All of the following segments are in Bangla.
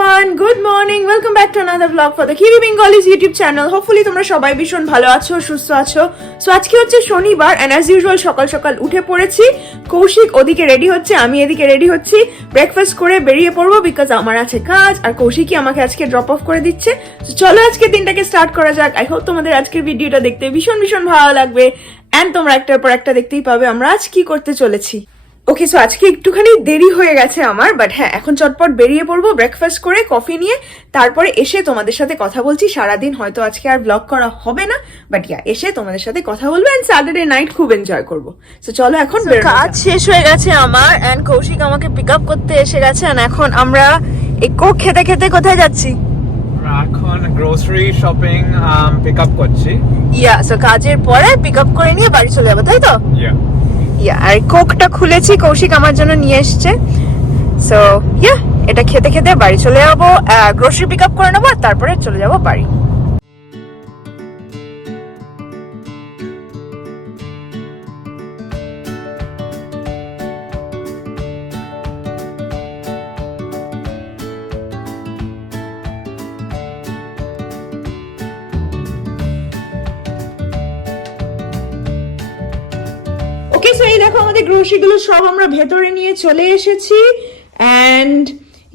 Everyone good morning welcome back to another vlog for the Kiwi Bengalis YouTube channel hopefully তোমরা সবাই ভীষণ ভালো আছো, সুস্থ আছো। সো আজকে হচ্ছে শনিবার অ্যান্ড অ্যাজ ইউজুয়াল সকাল সকাল উঠে পড়েছি। কৌশিক ওদিকে রেডি হচ্ছে, আমি এদিকে রেডি হচ্ছি। ব্রেকফাস্ট করে বেরিয়ে পড়ব বিকজ আমার আছে কাজ, আর কৌশিকই আমাকে আজকে ড্রপ অফ করে দিচ্ছে। তো চলো আজকে দিনটাকে স্টার্ট করা যাক। আই হোপ তোমাদের আজকের ভিডিওটা দেখতে ভীষণ ভীষণ ভালো লাগবে। অ্যান্ড তোমরা একটার পর একটা দেখতেই পাবে আমরা আজ কি করতে চলেছি। ওকে সো আজকে একটুখানি দেরি হয়ে গেছে আমার বাট হ্যাঁ এখন চটপট বেরিয়ে পড়ব ব্রেকফাস্ট করে কফি নিয়ে তারপরে এসে তোমাদের সাথে কথা বলছি। সারাদিন হয়তো আজকে আর ব্লগ করা হবে না বাট ইয়া এসে তোমাদের সাথে কথা বলব অ্যান্ড স্যাটারডে নাইট খুব এনজয় করব। সো চলো এখন কাজ শেষ হয়ে গেছে আমার অ্যান্ড কৌশিক আমাকে পিক আপ করতে এসে গেছে অ্যান্ড এখন আমরা এই কোক খেতে খেতে কোথায় যাচ্ছি? এখন গ্রোসারি শপিং পিক আপ করছি। ইয়া সো কাজের পরে পিক আপ করে নিয়ে বাড়ি চলে যাব তাই তো? ইয়া ইয়া আর কোকটা খুলেছি, কৌশিক আমার জন্য নিয়ে এসছে। সো ইয়া এটা খেতে খেতে বাড়ি চলে যাব গ্রোসারি পিক আপ করে নেব তারপরে চলে যাব বাড়ি। দেখো আমাদের গ্রোসারি গুলো সব আমরা ভেতরে নিয়ে চলে এসেছি। অ্যান্ড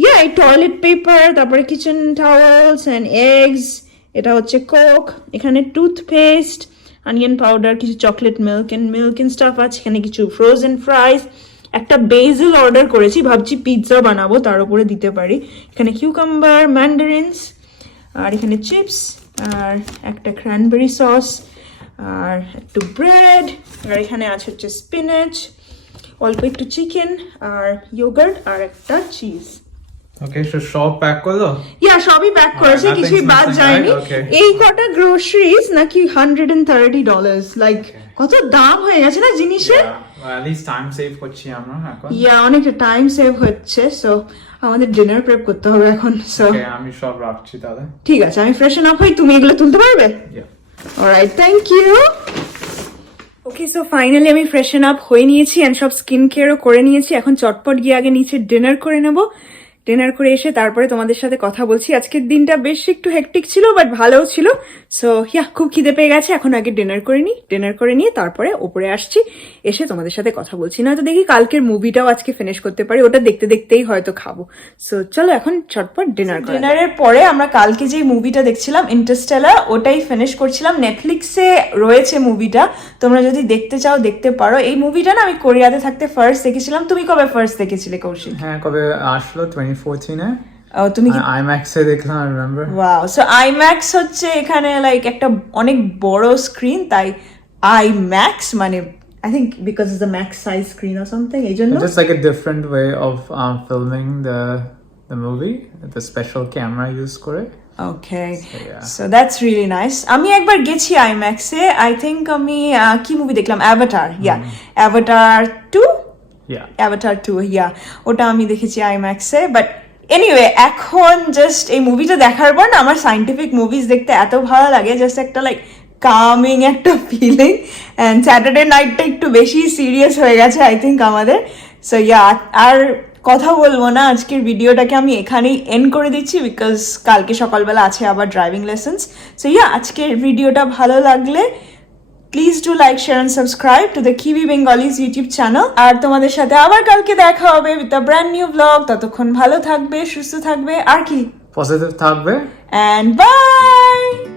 ইয়া এই টয়লেট পেপার তারপরে কিচেন টাওয়ালস অ্যান্ড এগস এটা হচ্ছে কোক এখানে টুথপেস্ট অনিয়ন পাউডার কিছু chocolate milk and milk and stuff আছে, এখানে কিছু ফ্রোজেন ফ্রাইস একটা বেজেল অর্ডার করেছি, ভাবছি পিৎজা বানাবো, তার উপরে দিতে পারি। এখানে কিউকাম্বার ম্যান্ডারিনস আর এখানে চিপস আর একটা ক্র্যানবেরি সস আর একটু ব্রেড আর এখানে আছে হচ্ছে স্পিনাচ অল্প একটু চিকেন আর ইয়োগার্ট আর একটা চিজ ওকে সো সব প্যাক করল? ইয়া সবই প্যাক করেছে কিছুই বাদ যায়নি। এই কটা গ্রোসারিজ নাকি hundred and thirty dollars like কত দাম হয়ে গেছে না জিনিসের? টাইম সেভ করছি আমরা এখন। ইয়া অনেকটা টাইম সেভ হচ্ছে সো আমাদের ডিনার প্রেপ করতে হবে এখন সো আমি সব রাখছি তাহলে। ঠিক আছে আমি ফ্রেশন আপ হই তুমি এগুলো তুলতে পারবে? Yeah. Alright thank you okay so finally আমি ফ্রেশন আপ হয়ে নিয়েছি অ্যান্ড সব স্কিন কেয়ারও করে নিয়েছি। এখন চটপট গিয়ে আগে নিচে ডিনার করে নেব। ডিনার করে এসে তারপরে তোমাদের সাথে কথা বলছি। আজকের দিনটা বেশ একটু হেকটিক ছিল বাট ভালোও ছিল। সো ইয়া খুব খিদে পেয়ে গেছে এখন আগে ডিনার করে নিই ডিনার করে নিয়ে তারপরে ওপরে আসছি এসে তোমাদের সাথে কথা বলছি। না নয়তো দেখি কালকের মুভিটাও আজকে ফিনিশ করতে পারি ওটা দেখতে দেখতেই হয়তো খাব। সো চলো এখন চটপট ডিনার ডিনারের পরে আমরা কালকে যে মুভিটা দেখছিলাম ইন্টারস্টেলার ওটাই ফিনিশ করছিলাম। নেটফ্লিক্সে রয়েছে মুভিটা তোমরা যদি দেখতে চাও দেখতে পারো। এই মুভিটা না আমি কোরিয়াতে থাকতে ফার্স্ট দেখেছিলাম। তুমি কবে ফার্স্ট দেখেছিলে কৌশিক? হ্যাঁ কবে আসলো? টোয়েন্টি ফোরটিনে তুমি কি আইম্যাক্সে দেখলাম I remember wow so IMAX হচ্ছে এখানে লাইক একটা অনেক বড় স্ক্রিন তাই আই ম্যাক্স মানে I think because is the max size screen or something এই জন্য? Just like a different way of um, filming the the movie the special camera use করে. Okay yeah. So that's really nice আমি একবার গেছি আইম্যাক্সে আই থিঙ্ক আমি কি মুভি দেখলাম? Avatar yeah Avatar two yeah. Avatar two yeah ওটা আমি দেখেছি আইম্যাক্সে বাট এনিওয়ে এখন জাস্ট এই মুভিটা দেখার পর না আমার সাইন্টিফিক মুভিজ দেখতে এত ভালো লাগে জাস্ট একটা লাইক কামিং একটা ফিলিং অ্যান্ড স্যাটারডে নাইটটা একটু বেশি সিরিয়াস হয়ে গেছে আই থিঙ্ক আমাদের. সো ইয়া আর কথা বলব না, আজকের ভিডিওটাকে আমি এখানেই এন্ড করে দিচ্ছি বিকজ কালকে সকালবেলা আছে আবার ড্রাইভিং লেসেন্স সো ইয়া আজকের ভিডিওটা ভালো লাগলে please do like share and subscribe to the Kibi Bengalis YouTube channel আর তোমাদের সাথে আবার কালকে দেখা হবে with a brand new vlog ততক্ষণ ভালো থাকবে সুস্থ থাকবে আর কি? পজিটিভ থাকবে। And by